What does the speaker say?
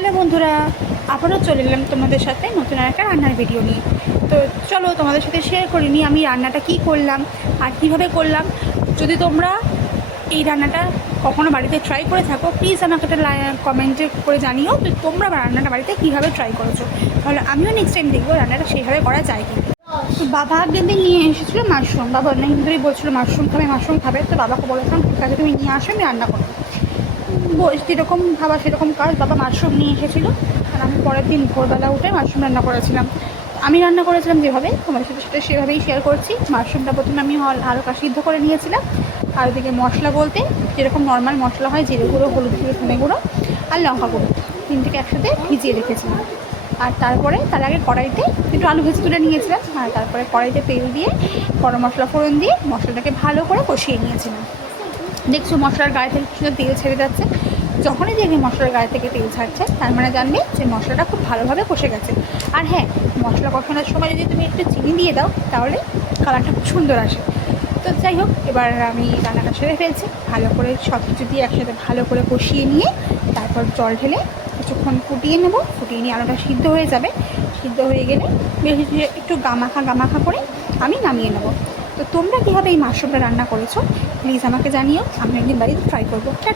Hello বন্ধুরা, আবারও চলে এলাম তোমাদের সাথে নতুন একটা রান্নার ভিডিও নিয়ে। তো চলো তোমাদের সাথে শেয়ার করে নিই আমি রান্নাটা কী করলাম আর কীভাবে করলাম। যদি তোমরা এই রান্নাটা কখনো বাড়িতে ট্রাই করে থাকো, প্লিজ আমাকে একটা কমেন্টে করে জানিও যে তোমরা রান্নাটা বাড়িতে কীভাবে ট্রাই করেছো, তাহলে আমিও নেক্সট টাইম দেখবো রান্নাটা সেইভাবে করা যায় কি। তো বাবা আগের দিন নিয়ে এসেছিলো মাশরুম, বাবা অনেক ধরেই বলছিলো মাশরুম খাবে। তো বাবাকে বলেছিলাম ঠিক আছে তুমি নিয়ে আসো, আমি রান্না করবো। যেরকম খাবার সেরকম কাজ, বাবা মাশরুম নিয়ে এসেছিলো আর আমি পরের দিন ভোরবেলা উঠে মাশরুম রান্না করেছিলাম। আমি রান্না করেছিলাম যেভাবে, তোমার সাথে সেটা সেভাবেই শেয়ার করছি। মাশরুমটা প্রথমে আমি হালকা সিদ্ধ করে নিয়েছিলাম, আর ওদিকে মশলা বলতে যেরকম নর্মাল মশলা হয়, জিরে গুঁড়ো, হলুদ গুঁড়ো, ধনে গুঁড়ো আর লঙ্কা গুঁড়ো, তিনটিকে একসাথে ভিজিয়ে রেখেছিলাম। আর তারপরে তার আগে কড়াইতে একটু আলু ভেজে তুলে নিয়েছিলাম, আর তারপরে কড়াইতে তেল দিয়ে গরম মশলা ফোড়ন দিয়ে মশলাটাকে ভালো করে কষিয়ে নিয়েছিলাম। দেখছো মশলার গায়ে থেকে কিছু তেল ছেড়ে যাচ্ছে। যখনই দেখবি মশলার গায়ে থেকে তেল ছাড়ছে, তার মানে জানবে যে মশলাটা খুব ভালোভাবে কষে গেছে। আর হ্যাঁ, মশলা কষানোর সময় যদি তুমি একটু চিনি দিয়ে দাও, তাহলে কালারটা খুব সুন্দর আসে। তো যাই হোক, এবার আমি রান্নাটা সেরে ফেলছি। ভালো করে সব কিছু দিয়ে একসাথে ভালো করে কষিয়ে নিয়ে তারপর জল ঢেলে কিছুক্ষণ ফুটিয়ে নেব। ফুটিয়ে নিয়ে আলুটা সিদ্ধ হয়ে যাবে। সিদ্ধ হয়ে গেলে বেশি একটু গামাখা করে আমি নামিয়ে নেব। তো তোমরা কীভাবে এই মাশরুমটা রান্না করেছো প্লিজ আমাকে জানিও, আমি একদিন বাড়িতে ট্রাই করবো। টাটা।